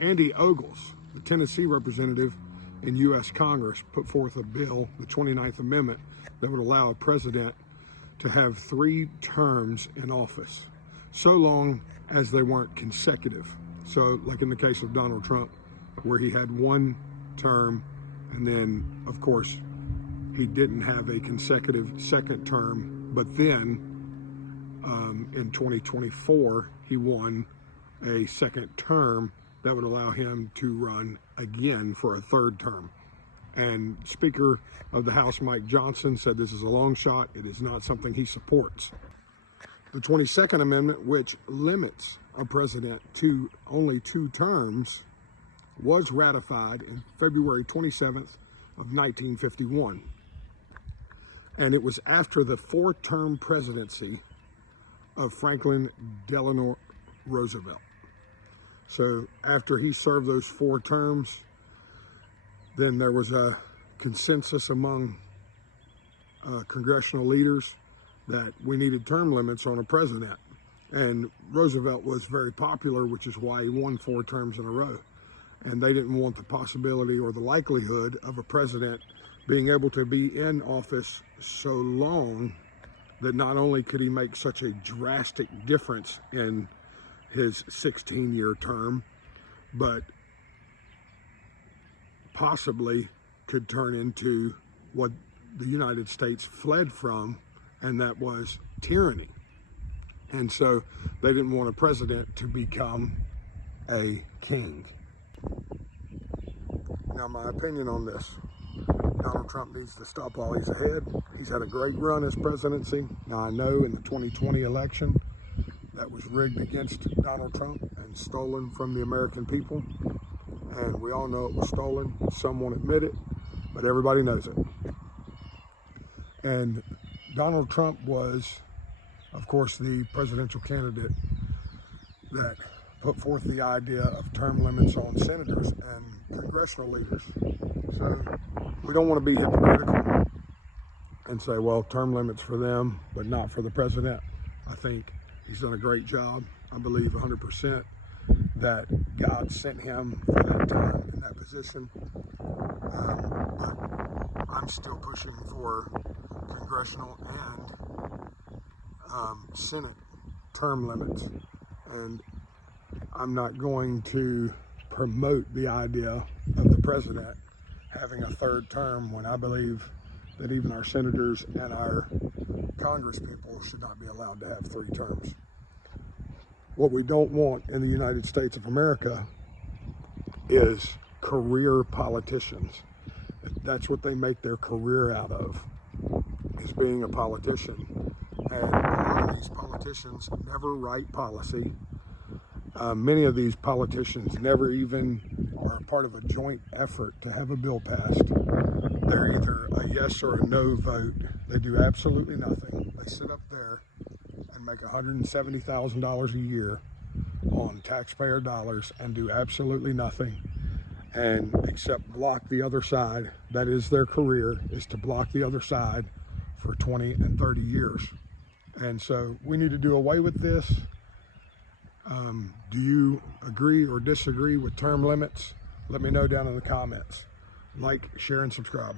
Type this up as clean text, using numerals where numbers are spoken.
Andy Ogles, the Tennessee representative in U.S. Congress, put forth a bill, the 29th Amendment, that would allow a president to have 3 terms in office, so long as they weren't consecutive. So, like in the case of Donald Trump, where he had 1 term, and then, of course, he didn't have a consecutive second term, but then in 2024, he won a second term that would allow him to run again for a 3rd term. And Speaker of the House, Mike Johnson, said this is a long shot. It is not something he supports. The 22nd Amendment, which limits a president to only 2 terms, was ratified in February 27th of 1951. And it was after the 4-term presidency of Franklin Delano Roosevelt. So after he served those 4 terms, then there was a consensus among congressional leaders that we needed term limits on a president. And Roosevelt was very popular, which is why he won 4 terms in a row. And they didn't want the possibility or the likelihood of a president being able to be in office so long that not only could he make such a drastic difference in his 16-year term, but possibly could turn into what the United States fled from, and that was tyranny. And so they didn't want a president to become a king. Now, my opinion on this: Donald Trump needs to stop while he's ahead. He's had a great run as presidency. Now, I know in the 2020 election that was rigged against Donald Trump and stolen from the American people. And we all know it was stolen. Some won't admit it, but everybody knows it. And Donald Trump was, of course, the presidential candidate that put forth the idea of term limits on senators and congressional leaders. So we don't want to be hypocritical and say, well, term limits for them, but not for the president. I think he's done a great job. I believe 100% that God sent him for that time in that position. But I'm still pushing for congressional and Senate term limits. And I'm not going to promote the idea of the president having a 3rd term when I believe that even our senators and our Congress people should not be allowed to have 3 terms. What we don't want in the United States of America is career politicians. That's what they make their career out of, is being a politician. And a lot of these politicians never write policy. Many of these politicians never even are part of a joint effort to have a bill passed. They're either a yes or a no vote. They do absolutely nothing. They sit up there and make $170,000 a year on taxpayer dollars and do absolutely nothing, and except block the other side. That is their career, is to block the other side for 20 and 30 years. And so we need to do away with this. Do you agree or disagree with term limits? Let me know down in the comments. Like, share, and subscribe.